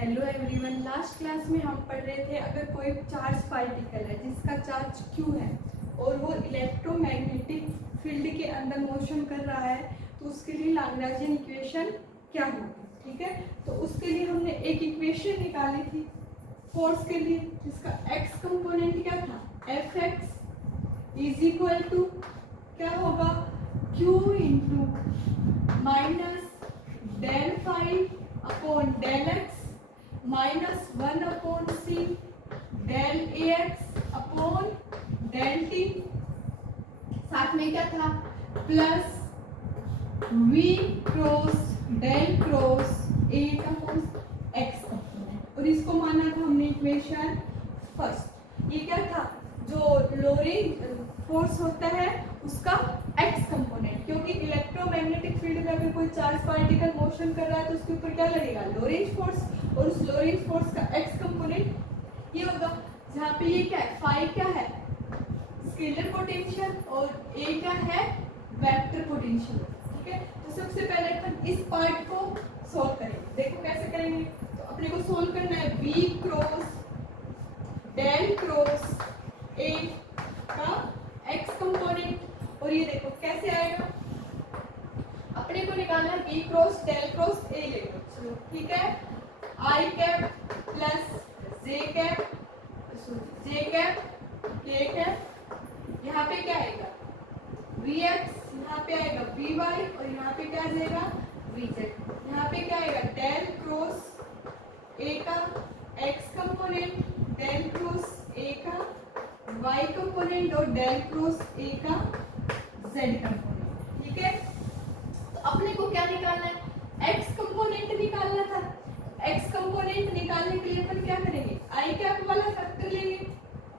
Hello everyone. Last class में हम पढ़ रहे थे अगर कोई चार्ज पार्टिकल है जिसका चार्ज Q है और वो इलेक्ट्रोमैग्नेटिक फील्ड के अंदर मोशन कर रहा है तो उसके लिए लैग्रांजियन इक्वेशन क्या होगी। ठीक है, तो उसके लिए हमने एक इक्वेशन निकाली थी फोर्स के लिए जिसका x कंपोनेंट क्या था, Fx इज इक्वल टू क्या होगा, Q into minus del phi upon del x minus 1 upon c del ए एक्स अपॉन डेल टी, साथ में क्या था plus v cross del cross A upon x component, और इसको माना था हमने इक्वेशन फर्स्ट। ये क्या था, जो लोरेंज फोर्स होता है उसका एक्स कंपोनेंट, क्योंकि इलेक्ट्रोमैग्नेटिक फील्ड में अगर कोई चार्ज पार्टिकल मोशन कर रहा है तो उसके ऊपर क्या लगेगा, लोरेंज फोर्स, और उस लोरेंज फोर्स का एक्स कंपोनेंट ये होगा। जहाँ पे ये क्या है, फाई क्या है स्केलर पोटेंशियल और ए क्या है वेक्टर पोटेंशियल। ठीक है, तो सबसे पहले हम इस पार्ट को सॉल्व करेंगे। देखो कैसे करेंगे, तो अपने को सॉल्व करना है बी क्रॉस डेल क्रॉस ए का एक्स कंपोनेंट, और ये देखो कैसे आएगा, अपने को निकालना है b cross del cross a ले लो। चलो ठीक है, i cap plus j cap k cap, यहाँ पे क्या आएगा वी एक्स, यहाँ पे आएगा वी वाई, और यहाँ पे क्या आ जाएगा वी जेड। यहाँ पे क्या आएगा डेल क्रॉस ए का एक्स कंपोनेंट, डेल क्रॉस ए का y कंपोनेंट और डेल क्रॉस ए का z कंपोनेंट। ठीक है, तो अपने को क्या निकालना है, x कंपोनेंट निकालना था। x कंपोनेंट निकालने के लिए अपन क्या करेंगे, i कैप वाला फैक्टर लेंगे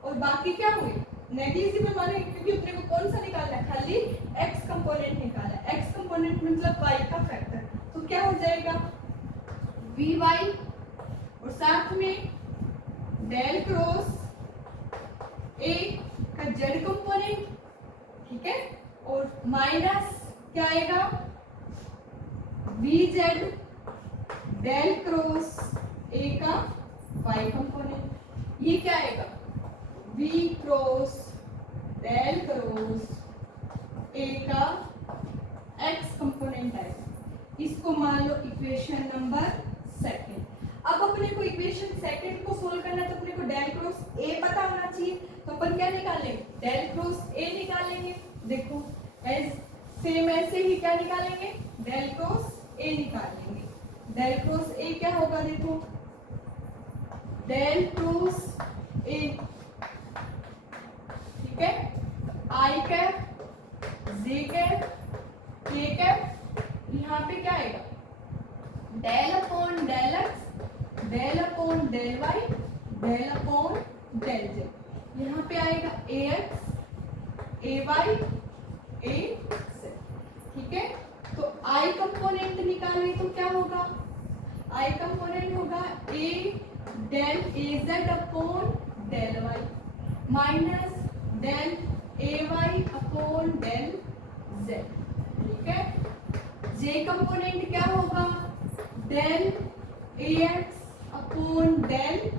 और बाकी क्या हुए नेग्लिजिबल वाले, क्योंकि अपने को कौन सा निकालना है, खाली x कंपोनेंट निकालना है। x कंपोनेंट मतलब y का फैक्टर, तो क्या हो जाएगा vy और साथ में डेल क्रॉस ए का जेड कंपोनेंट। ठीक है, और माइनस क्या आएगा वी जेड डेल क्रॉस ए का वाई कंपोनेंट। ये क्या आएगा वी क्रॉस डेल क्रॉस ए का एक्स कंपोनेंट आएगा। इसको मान लो इक्वेशन नंबर सेकंड। अब अपने को इक्वेशन सेकंड को सोल्व करना है तो अपने को डेल क्रॉस ए पता होना चाहिए, तो अपन क्या निकालेंगे डेल क्रॉस ए निकालेंगे। देखो एज सेम ऐसे ही क्या निकालेंगे डेल क्रॉस ए निकालेंगे। डेल क्रॉस ए क्या होगा, देखो डेल क्रॉस ए, ठीक है, i cap j cap k cap, यहाँ पे क्या आएगा del upon del x del upon del y del upon del z. यहाँ पे आएगा a x a y a z. ठीक है, तो आई कंपोनेंट निकालें तो क्या होगा, आई कंपोनेंट होगा A del A z upon del y minus del A y upon del z. ठीक है, जे कंपोनेंट क्या होगा del A x upon del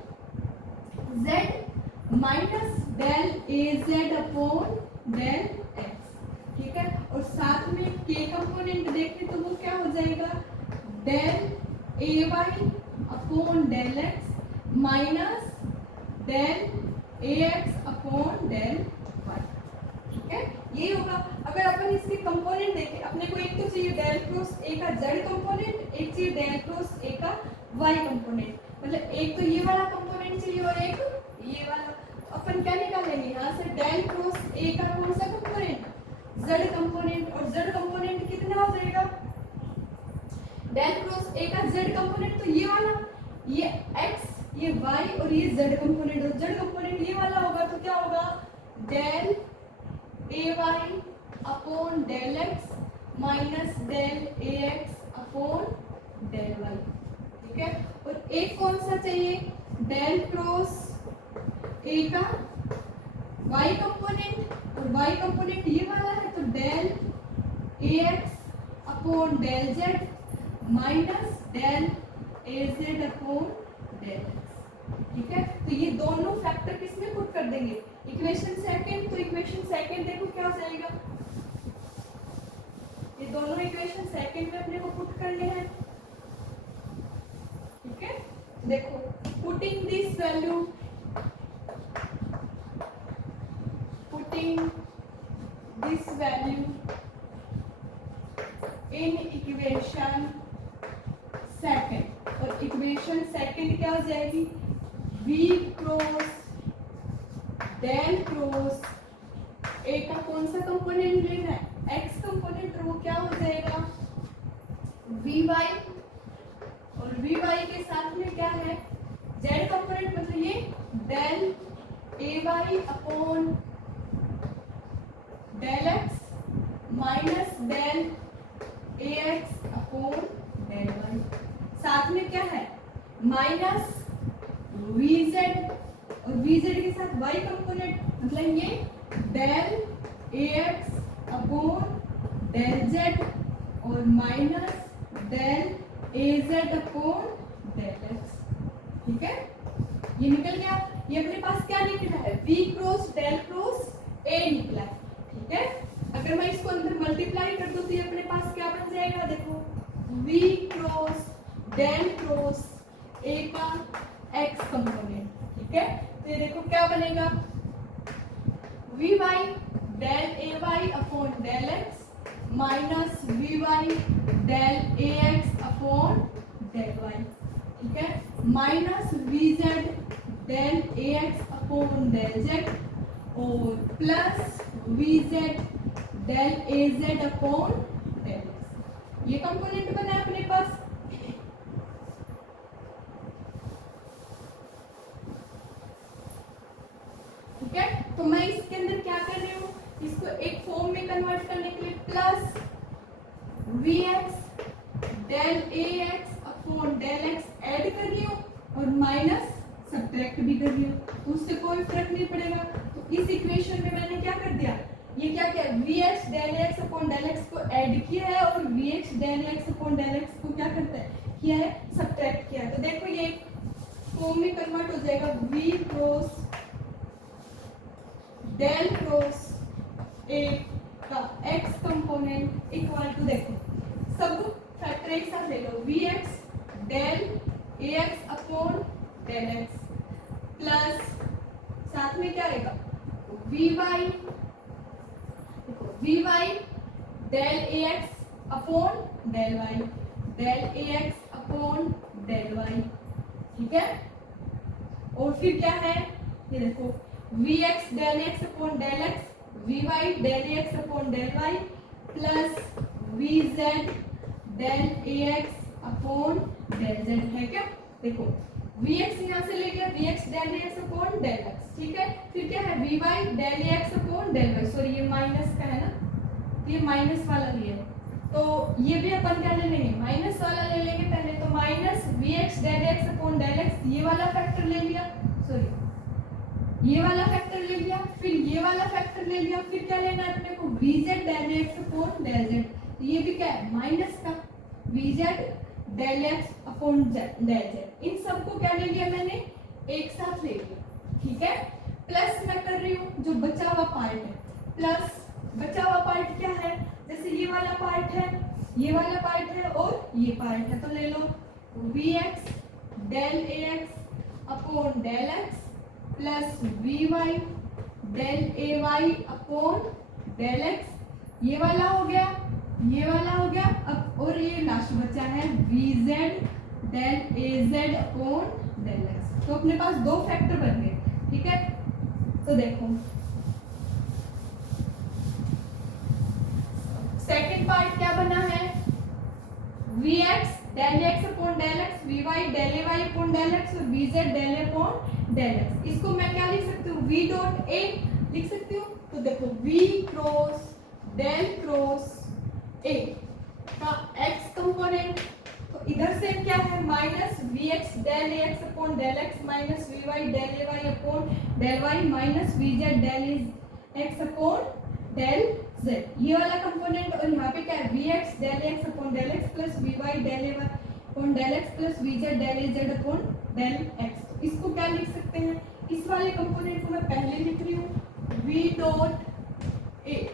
z minus del A z upon del x. ठीक है, और साथ में के कंपोनेंट देखें तो वो क्या हो जाएगा del A y upon del x minus del A x upon del y. ठीक है, ये होगा। अगर अपन इसके कंपोनेंट देखें, अपने को एक तो चाहिए डेल क्रॉस ए का जेड कंपोनेंट, एक चाहिए डेल क्रॉस ए का वाई कंपोनेंट, मतलब एक तो ये वाला कंपोनेंट चाहिए और एक ये वाला। तो अपन क्या निकालेंगे यहाँ से डेल क्रॉस ए का कौन सा कंपोनेंट जेड कंपोनेंट, और जेड कंपोनेंट कितना हो जाएगा डेल क्रॉस ए का जेड कंपोनेंट, तो ये वाला ये एक्स ये वाई और ये जेड कंपोनेंट, और जेड कंपोनेंट ये वाला होगा तो क्या होगा del A y upon del x minus del A x upon del y. ठीक है, और एक कौन सा चाहिए डेल क्रॉस ए का y कंपोनेंट, और y कंपोनेंट ये वाला है तो del A x upon del z minus del A z upon ठीक है। तो ये दोनों फैक्टर किसमें पुट कर देंगे, इक्वेशन सेकंड। तो इक्वेशन सेकंड देखो क्या हो जाएगा, ये दोनों इक्वेशन सेकंड में अपने को पुट करने हैं। ठीक है, देखो putting this value, putting this value in equation second, और इक्वेशन सेकंड क्या हो जाएगी, v cross del cross a का कौन सा कंपोनेंट लेना है, x कंपोनेंट, और वो क्या हो जाएगा vy, और vy के साथ में क्या है z कंपोनेंट, मतलब ये del ay upon del x minus del ax upon del y, साथ में क्या है माइनस vz, और vz के साथ y कंपोनेंट, मतलब ये del ax upon del z और minus del az upon del x। ठीक है, ये निकल गया। ये अपने पास क्या निकला है, v cross del cross a निकला है। ठीक है, अगर मैं इसको अंदर मल्टीप्लाई कर दूं तो ये अपने पास क्या बन जाएगा, देखो v cross del cross a का x कंपोनेंट। ठीक है, तो ये देखो क्या बनेगा, vy del ay upon del x minus vy del ax upon del y। ठीक है, minus vz del ax upon del z और plus vz del az upon del x। ये कंपोनेंट बना है अपने पास। ठीक है, तो मैं इसके अंदर क्या कर रही हूँ, इसको एक फॉर्म में कन्वर्ट करने के लिए plus vx del ax upon del x add कर रही हूँ और माइनस सब्ट्रैक्ट भी कर रही हूँ, तो उससे कोई फर्क नहीं पड़ेगा। तो इस इक्वेशन में मैंने क्या कर दिया, ये क्या किया, vx del ax upon del x को ऐड किया है और vx del ax upon del x को क्या करता है, किया है, सब्ट्रैक्ट किया है। तो देखो ये फॉर्म में कन्वर्ट हो जाएगा v cross del cross a का x कंपोनेंट इक्वल टू, देखो सब फैक्टर एक साथ ले लो, vx del ax upon del x plus साथ में क्या आएगा vy, देखो vy del ax upon del y, del ax upon del y। ठीक है, और फिर क्या है, ये देखो vx del x upon del x, vy del x upon del y plus vz del ax upon del z है क्या। देखो vx यहाँ से ले गया, vx del ax upon del x। ठीक है, फिर क्या है vy del ax upon del y, sorry ये माइनस का है ना, ये माइनस वाला लिया है, तो ये भी अपन क्या ले लेंगे, माइनस वाला ले लेंगे पहले। तो minus vx del x upon del x, ये वाला फैक्टर ले लिया, सॉरी ये वाला फैक्टर ले लिया, फिर ये वाला फैक्टर ले लिया, फिर क्या लेना है अपने को, vz del x upon del z, तो ये भी क्या है माइनस का vz del x upon del z। इन सबको क्या ले लिया मैंने, एक साथ ले लिया। ठीक है, प्लस मैं कर रही हूँ जो बचा हुआ पार्ट है, प्लस बचा हुआ पार्ट क्या है, जैसे ये वाला पार्ट है, ये वाला पार्ट है और ये पार्ट है, तो ले लो vx del ax upon del x plus vy del ay upon del x, ये वाला हो गया, ये वाला हो गया। अब और ये लास्ट बचा है vz del az upon del x। तो अपने पास दो फैक्टर बन गए। ठीक है, तो देखो सेकंड पार्ट क्या बना है, vx del x upon del x, vy del ay upon del x और vz del a upon del x। इसको मैं क्या लिख सकती हूँ, v डॉट a लिख सकती हूँ। तो देखो v cross del cross a का x कंपोनेंट, तो इधर से क्या है minus vx del ax upon del x minus vy del ay upon del y minus vz del x upon del z, ये वाला कंपोनेंट। और यहाँ पे क्या है vx del x upon del x plus vy del ay upon del x plus vz del az upon del x। इसको क्या लिख सकते हैं, इस वाले कंपोनेंट को मैं पहले लिख रही हूँ v डॉट ए,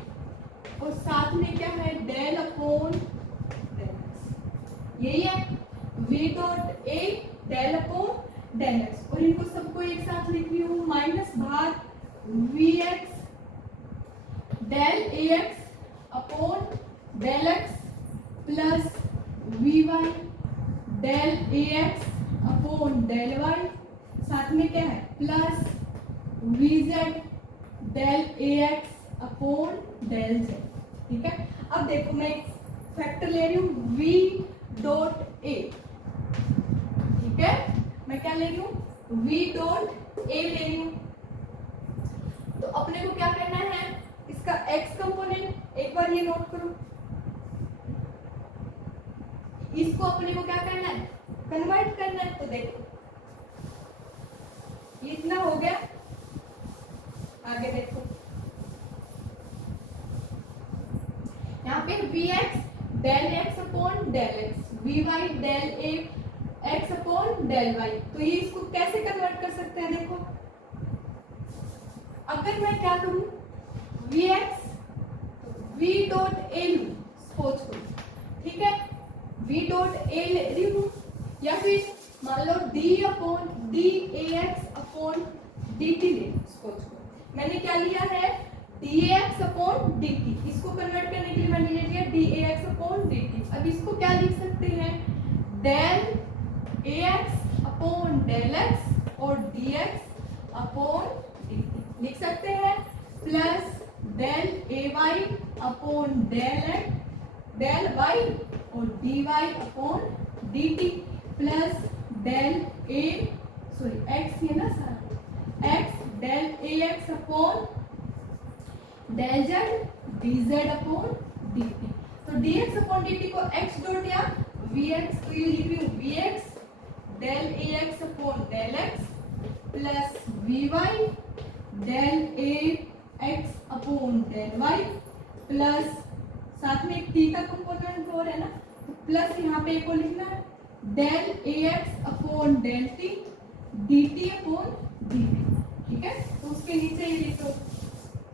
और साथ में क्या है डेल अपॉन डेल एक्स, यही है v dot a del upon del x, और इनको सबको एक साथ लिख रही हूँ माइनस भाग वी एक्स डेल ए x upon del x plus v y del ए एक्स अपॉन डेल वाई, साथ में क्या है प्लस वी जेड डेल ए एक्स अपॉन डेल जेड। ठीक है, अब देखो मैं एक फैक्टर ले रही हूँ v डॉट ए, ठीक है, मैं क्या ले रही हूँ v डॉट ए ले रही हूँ। तो अपने को क्या करना है, इसका x कंपोनेंट एक बार ये नोट करो, इसको अपने को क्या करना है कन्वर्ट करना है। तो देखो ये इतना हो गया, आगे देखो यहाँ पे vx del x upon del x, vy del a x upon del y, तो ये इसको कैसे कन्वर्ट कर सकते हैं, देखो अगर मैं क्या करूं vx v डॉट a लूं सपोज करो, ठीक है v डॉट a ले रही हूं, या फिर मान लो d अपॉन डी ए एक्स अपॉन डी टी ले सपोज करो, मैंने क्या लिया है डी ए एक्स अपॉन डी टी, इसको कन्वर्ट करने के लिए मैंने ले लिया डी ए एक्स अपॉन डी टी। अब इसको क्या लिख सकते हैं डेल ए एक्स अपॉन डेल एक्स और d x upon d t लिख सकते हैं, plus del A y upon del x del Y और d y upon d t plus del A sorry x है ना सारा, एक्स डेल ए x upon del z d z upon d t. तो d x upon d t को x dot या v x, तो ये लिख रही हूँ वी एक्स डेल ए x upon del x plus v y del ए x upon del y plus साथ में एक टी का कंपोनेंट और है ना, तो प्लस यहाँ पे एक और लिखना है डेल ए x upon del t d t upon d t. ठीक है, तो उसके नीचे ये लिखो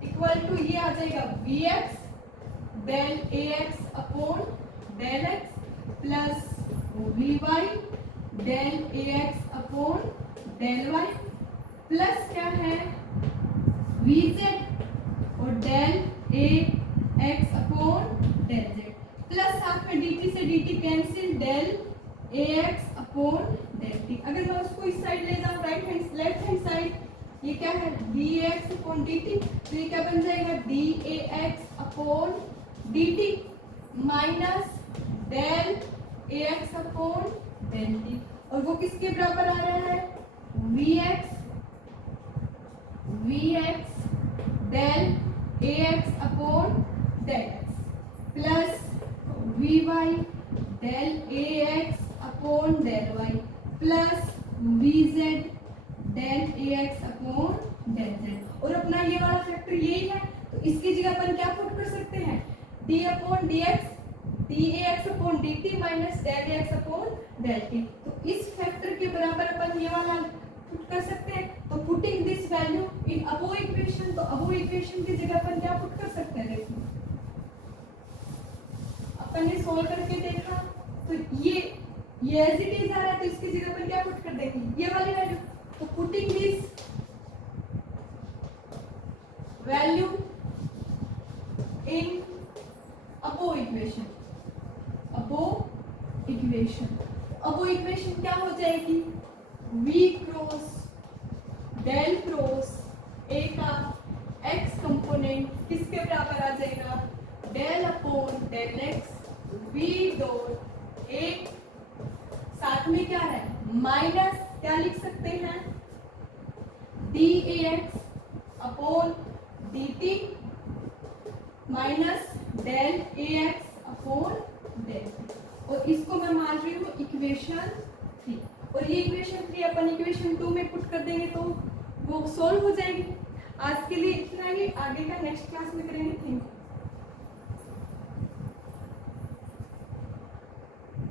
इक्वल टू ये आ जाएगा वी एक्स डेल ए x upon del x plus v y del ए x upon del y plus क्या है वी जेड और डेल ए x upon del z plus साथ में डी टी से डी टी कैंसिल डेल ए x upon del t. अगर मैं उसको इस साइड ले जाऊँ right hand left hand side, ये क्या है d x upon d t, तो ये क्या बन जाएगा डी ए x upon d t minus del ए एक्स अपॉन डेल टी, और वो किसके बराबर आ रहा है वी एक्स डेल ए x upon del x plus v y del ए x upon del y plus v z del ए एक्स अपॉन डेल जेड। और अपना ये वाला फैक्टर यही है, तो इसकी जगह अपन क्या पुट कर सकते हैं d upon d x d ए x upon d t minus del ए एक्स अपॉन डेल टी, तो इस फैक्टर के बराबर अपन ये वाला पुट कर सकते हैं। तो putting this value in above equation, तो अबोव इक्वेशन की जगह अपन क्या पुट कर सकते हैं, देखो अपन ने सोल्व करके देखा तो ये एज इट इज आ रहा है, तो इसकी जगह अपन क्या पुट कर देंगे ये वाली वैल्यू, तो putting this value in above equation, above equation क्या हो जाएगी v cross del cross a का x कंपोनेंट किसके बराबर आ जाएगा del upon del x v dot a, साथ में क्या है माइनस क्या लिख सकते हैं डी ए x upon d t minus del ए एक्स अपॉन डेल टी, और इसको मैं मान रही हूँ इक्वेशन 3, और ये इक्वेशन 3 अपन इक्वेशन 2 में पुट कर देंगे तो वो सोल्व हो जाएगी। आज के लिए इतना ही, आगे का नेक्स्ट क्लास में करेंगे। Thank you.